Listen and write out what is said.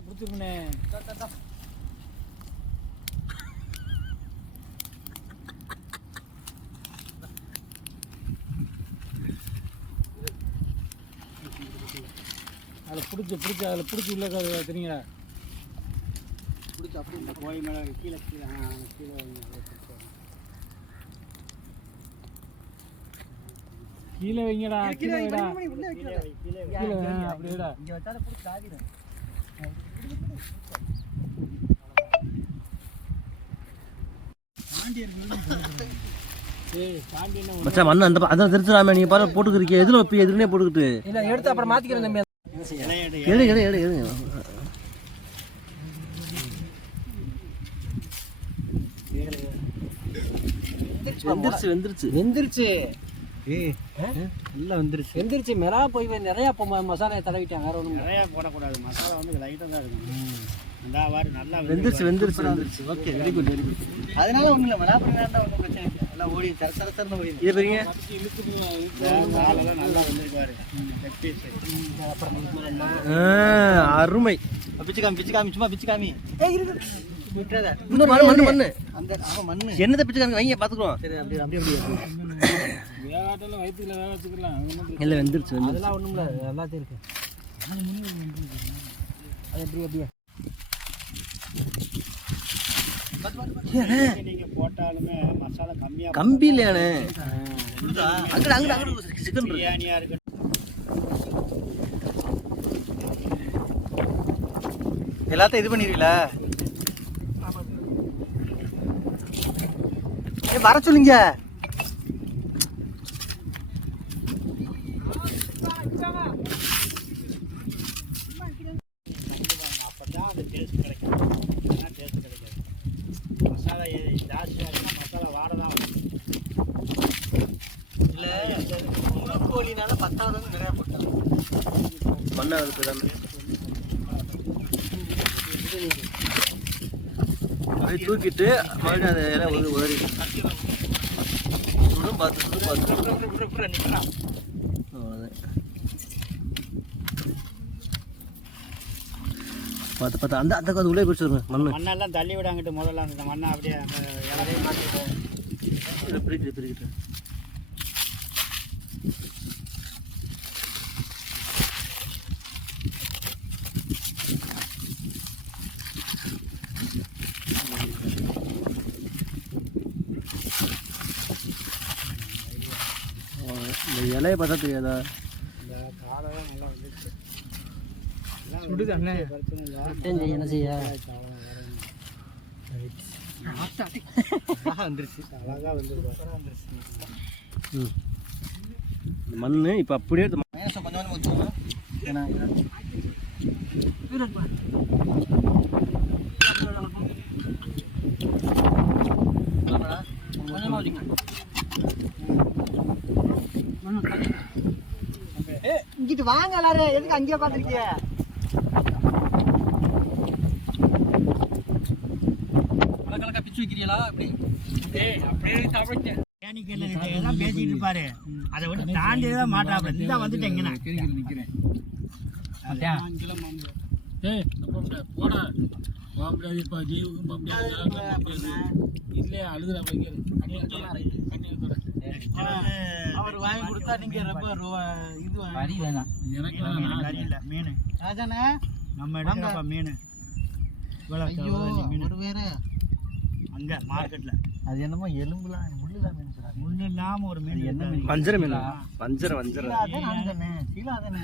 பிடிச்சிருக்கே. அதில் பிடிச்சி உள்ள தெரியுங்களா? பிடிச்சி அப்படி இந்த கோயில் மேலே கீழே கீழே கீழே வைங்கடா. கீழே வைடா. கீழே அப்படி விடா. இங்கே வச்சால பிடிச்சி ஆகிடும். மச்சான் மண்ணு அந்த அதான் தெரிஞ்சுடாம நீங்க பாரு போட்டுக்கிறீங்க. எதுல வைப்பீங்க? எதுலயே போட்டுக்கிட்டு இல்லை எடுத்து அப்புறம் மாற்றிக்கிறேன் தம்பி. எடு எடு எடு எடு. வெந்துருச்சு நல்லா வெந்துருச்சு. மிளகா போய் நிறையா மசாலா தடவிட்டேன். வேற ஒன்றும் நிறையா போடக்கூடாது. மசாலா வந்து லைட்டாக தான் இருக்கும். நல்லா வெந்துருச்சு. Okay, very good very good. அதனால ஒன்றும் இல்லை. மிளகா பண்ணா ஒன்றும் பிரச்சனை இல்லை. எல்லாம் ஓடி சரசரன்னு ஓடி. இது பெரிய நல்லா வந்துருக்காரு. அருமை. பிச்சு காமி சும்மா பிச்சு காமி. மண்ணு அந்த மண்ணு என்னத்தை பிச்சு காமி வைங்க பார்த்துக்குவோம். சரி அப்படியே வேகாட்டெல்லாம் வயிற்றுல வேக வச்சுக்கலாம். இல்லை வெந்துருச்சு. அதெல்லாம் ஒன்றும் இல்லை. எல்லாத்தையும் இருக்கு. அது அப்படியே நீங்க போட்டாலுமே மசாலா கம்பி இல்லையானே. சிக்கன் பிரியாணியா இருக்கு. எல்லாத்தையும் இது பண்ணிடுவீங்களா? வர சொல்லுங்க. அப்பதான் அந்த டேஸ்ட் கிடைக்கும். டேஸ்ட் கிடைக்காது. மசாலா ஜாஸ்தியாக இருந்தால் மசாலா வாடதான் இல்லை. கோழினால 10வது நிறையா போட்டாங்க. மண்ணாக அப்படியே தூக்கிட்டு மறுபடியும் அதை எல்லாம் உதறி சுடும் பார்த்து அந்த அந்த அது உள்ளே பிடிச்சிருங்க. மண்ணெல்லாம் தள்ளி விடாங்கிட்டு முதல்ல அந்த மண்ணை அப்படியே எல்லாரையும் மாற்றிட்டு பிரிக்கிட்டு இந்த இலையை பார்த்தா தெரியாதா? இந்த காலெல்லாம் நல்லா வந்துச்சு. சுடுது அண்ணே. என்ன செய்ய வந்துருச்சு. அழகாக வந்துருச்சு. மண் இப்போ அப்படியே கொஞ்சம் ஊற்றுவோம். ஏன்னா கொஞ்சமாக வச்சுங்க. இங்கிட்டு வாங்க எல்லாரும். எதுக்கு அங்கேயே பார்த்துருக்கிய? கலக்கலக்கா பிச்சு வைக்கிறீங்களா? அப்படி அப்படியே சாப்பிடுங்க. பேசிட்டு இருப்பாரு. அதை விட்டு தாண்டி தான் மாட்டாப்ல. இந்த வந்துட்டேங்க நிற்கிறேன். அவர் வாங்கி கொடுத்தா நீங்க ரொம்ப இது மீன் அதானே நம்ம எடுக்கிறப்ப மீன். ஒரு வேற அங்க மார்க்கெட்ல அது என்னமோ எலும்புலாம் முள்ளுலாம் மீன் சொல்றாங்க. முள்ளு இல்லாம ஒரு மீன். என்ன மீன்? வஞ்சர மீன். வஞ்சர சீலா தானே.